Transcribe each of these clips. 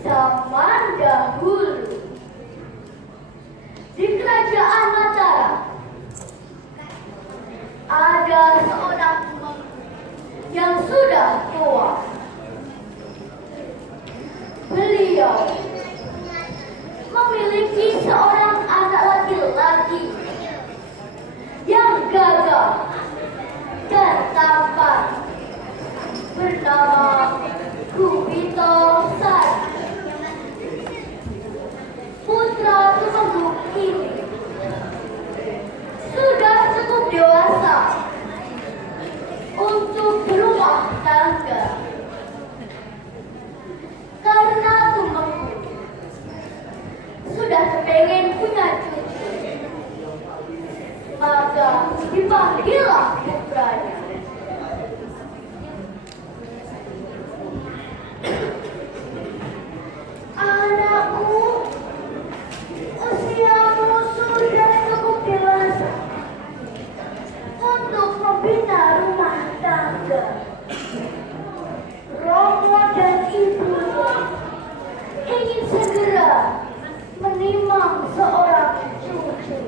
Zaman dahulu di kerajaan Mataram ada seorang pemimpin yang sudah tua. Beliau memiliki seorang anak laki-laki yang gagah dan tampan bernama Kubitasari. Putra Tumenggung ini sudah cukup dewasa untuk berumah tangga. Karena Tumenggung sudah kepengen punya cucu, maka dipanggillah putranya. Anakku, usiamu sudah cukup dewasa untuk membina rumah tangga. Romo dan ibumu ingin segera menimang seorang cucu.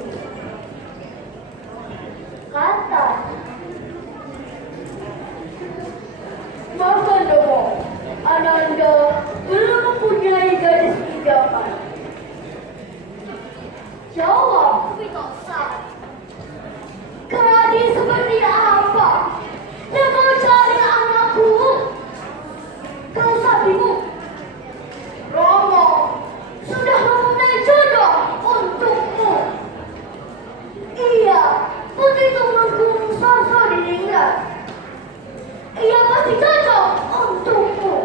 Kata, maafkan Romo, Ananda belum mempunyai gadis idaman. Jawab Kubitasari, gadis seperti apa yang kau cari anakku? Kau sabimu, Romo sudah mempunyai jodoh untukmu. Iya, putri Tumenggung Sosodiningrat. Ia pasti cocok untukmu.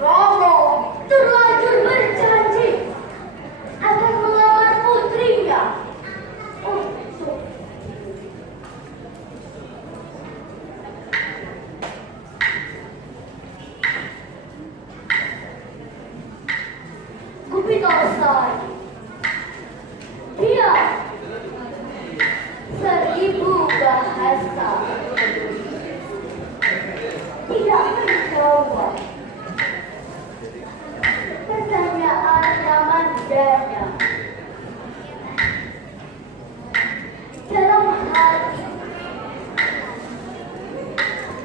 Romo terlanjur berjanji akan melamar putrinya untuk Kubitasari. Dia 1000 bahasa tidak menjawab pertanyaan Ramandanya. Dalam hati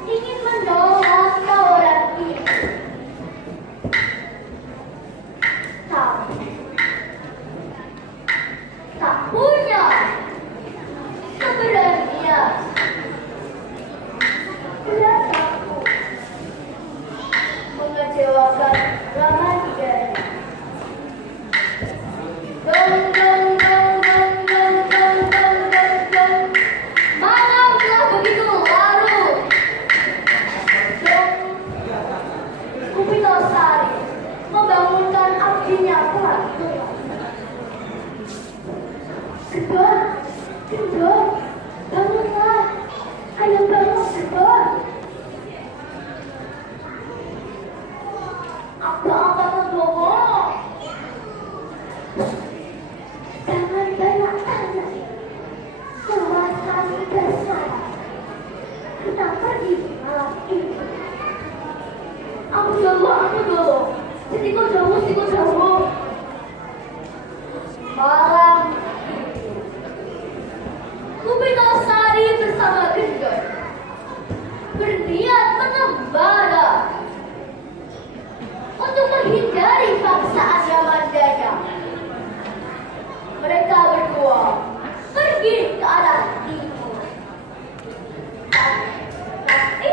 ingin menolak tawaran ini, tapi tak punya keberanian. Berat aku mengecewakan Ramandanya. Gong gong gong gong gong gong gong gong gong. Malam telah begitu larut. Gong. Kubitasari membangunkan abdinya pelan-pelan. Gendor, Gendor, bangunlah. Ayo bangun, Gendor. Apa-apa Romo? Jangan banyak tanya. Jawabkan dasar. Kita pergi malam ini. Aku dulu. Sitiko jauh. Malam itu, Kubitasari bersama Gendor berniat mengembara untuk menghindari paksaan Ramandanya. Mereka berdua pergi ke arah timur. Tapi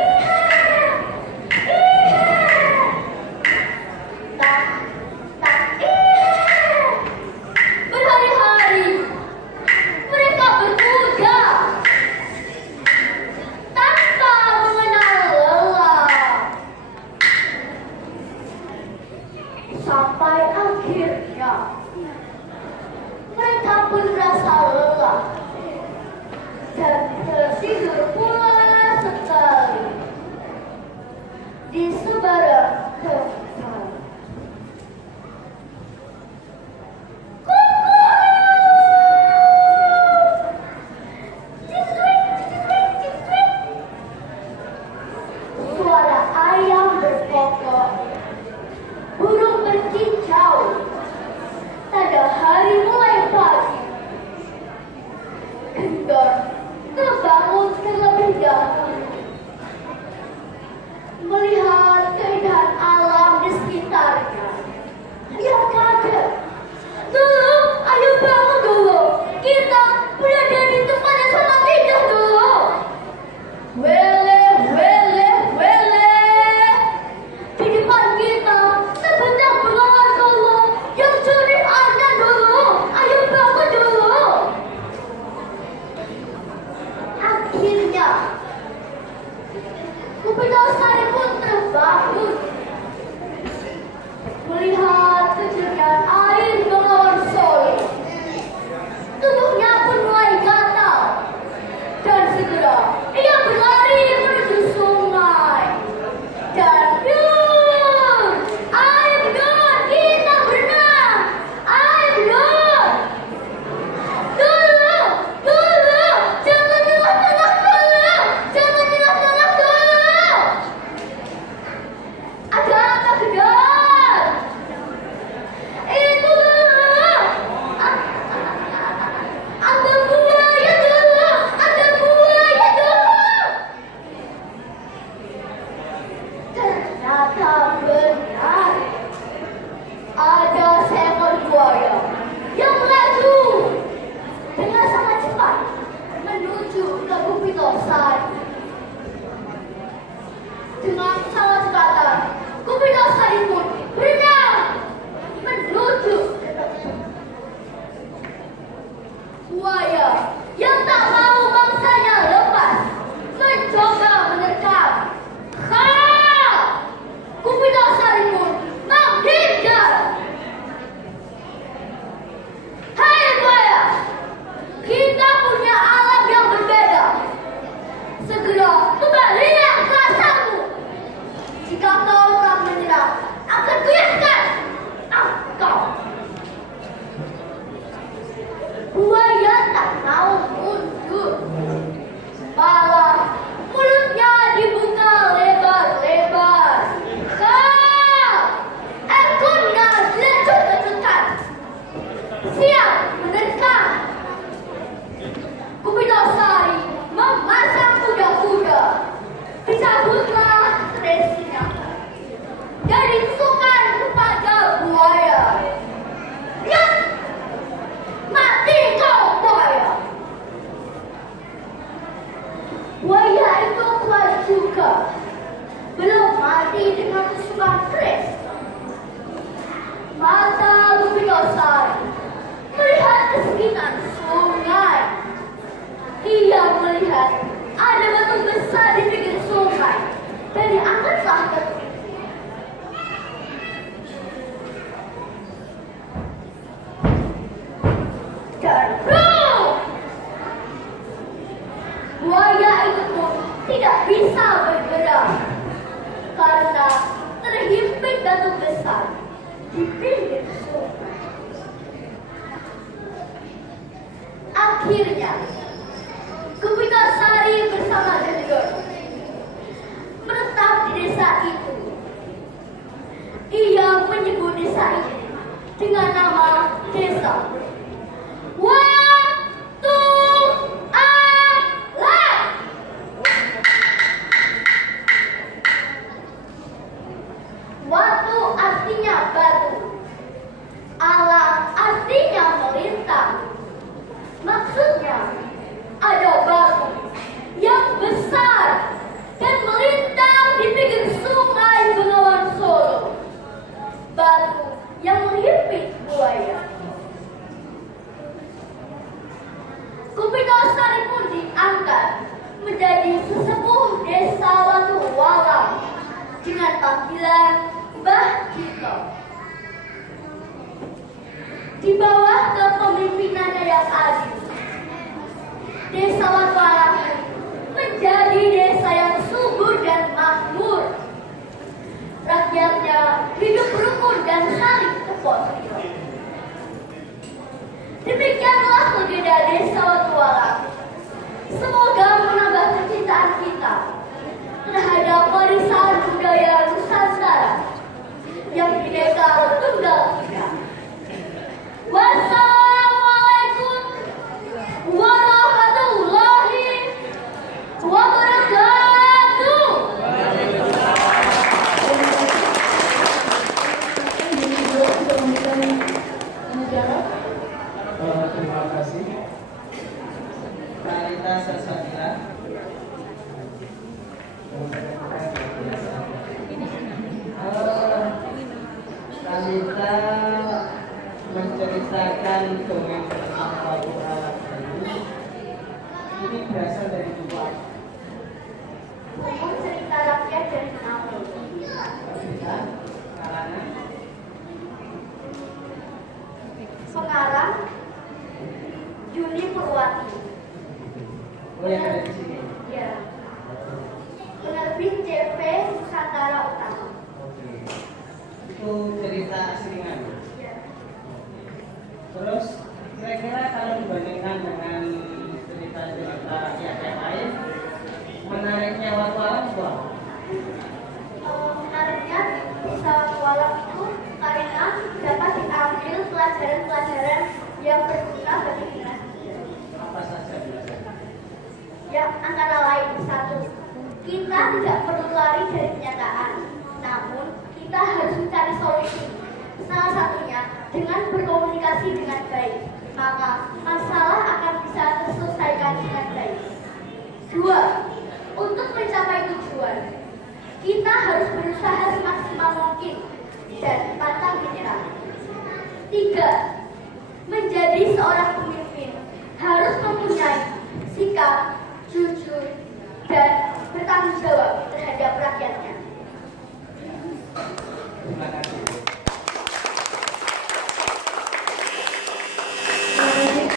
pokok, burung berkicau, tanda hari mulai pagi. Kendor terbangun terlebih dahulu, melihat keindahan alam di sekitarnya. Dia kaget. Dulu, ayo bangun dulu. Kita berada di tempat yang sangat indah dulu. Wele, wele, wele. Di depan kita sebentar bengawan Solo yang jernih ada dulu. Ayo bangun dulu. Akhirnya, Kupitasari pun terbangun, melihat kejernihan air Bengawan Solo. Tubuhnya pun mulai gatal, dan segera ia berlari menuju sungai. Dan yuk, ayo dong, kita berenang. Ayo dong. Dulu, jangan tengah-tengah dulu. Jangan tengah-tengah dulu. Ada apa, Gedor? Itu dulu. Ada buaya dulu. Ada buaya dulu. Ternyata benar. Ada seekor buaya yang melaju dengan sangat cepat menuju ke Kupitasari. Dengan sangat cepat, Kupitasari pun berenang menuju ke tepi. Buaya yang tak mau mangsanya lepas mencoba menerkam. Ha! Kupitasari pun menghindar. Hai buaya, kita punya alam yang berbeda. Segera kembalilah ke asalmu. Jika kau tak menyerah, akan kuyakinkan engkau. Buaya tak mau mundur, malah mulutnya dibuka lebar-lebar. Ekornya dilecur-lecurkan, siap menerkam. Kupitasari memasang kuda-kuda, dicabutlah resinya dan ditusukkan kepada buaya. Lihat, mati kau buaya. Buaya itu kuat juga, belum mati dengan tusukan keris. Mata Kupitasari melihat ke sekitar sungai. Ia melihat ada batu besar di pinggir sungai dan diangkatlah ke tepi. Dan boom! Buaya itu pun tidak bisa bergerak karena terhimpit batu besar di pinggir sungai. Akhirnya, Kupitasari bersama Gedor menetap di desa itu. Ia menyebut desa ini dengan nama Desa Watu Alam. Watu artinya batu, alam artinya melintang. Maksudnya ada batu yang besar dan melintang di pinggir sungai Bengawan Solo. Batu yang menghimpit buaya. Kupitasari pun diangkat menjadi sesepuh desa Watu Walang dengan panggilan Mbah Kito. Di bawah kepemimpinannya yang adil, desa Watu Walang menjadi desa yang subur dan makmur. Rakyatnya hidup rukun dan saling support. Demikianlah legenda desa Watu Walang. Semoga menambah kecintaan kita terhadap warisan budaya Nusantara. yang berguna bagi generasi. Apa saja? Yang antara lain, satu, kita tidak perlu lari dari kenyataan, namun kita harus mencari solusi. Salah satunya dengan berkomunikasi dengan baik, maka masalah akan bisa terselesaikan dengan baik. Dua, untuk mencapai tujuan, kita harus berusaha semaksimal mungkin dan pantang menyerah. Tiga, menjadi seorang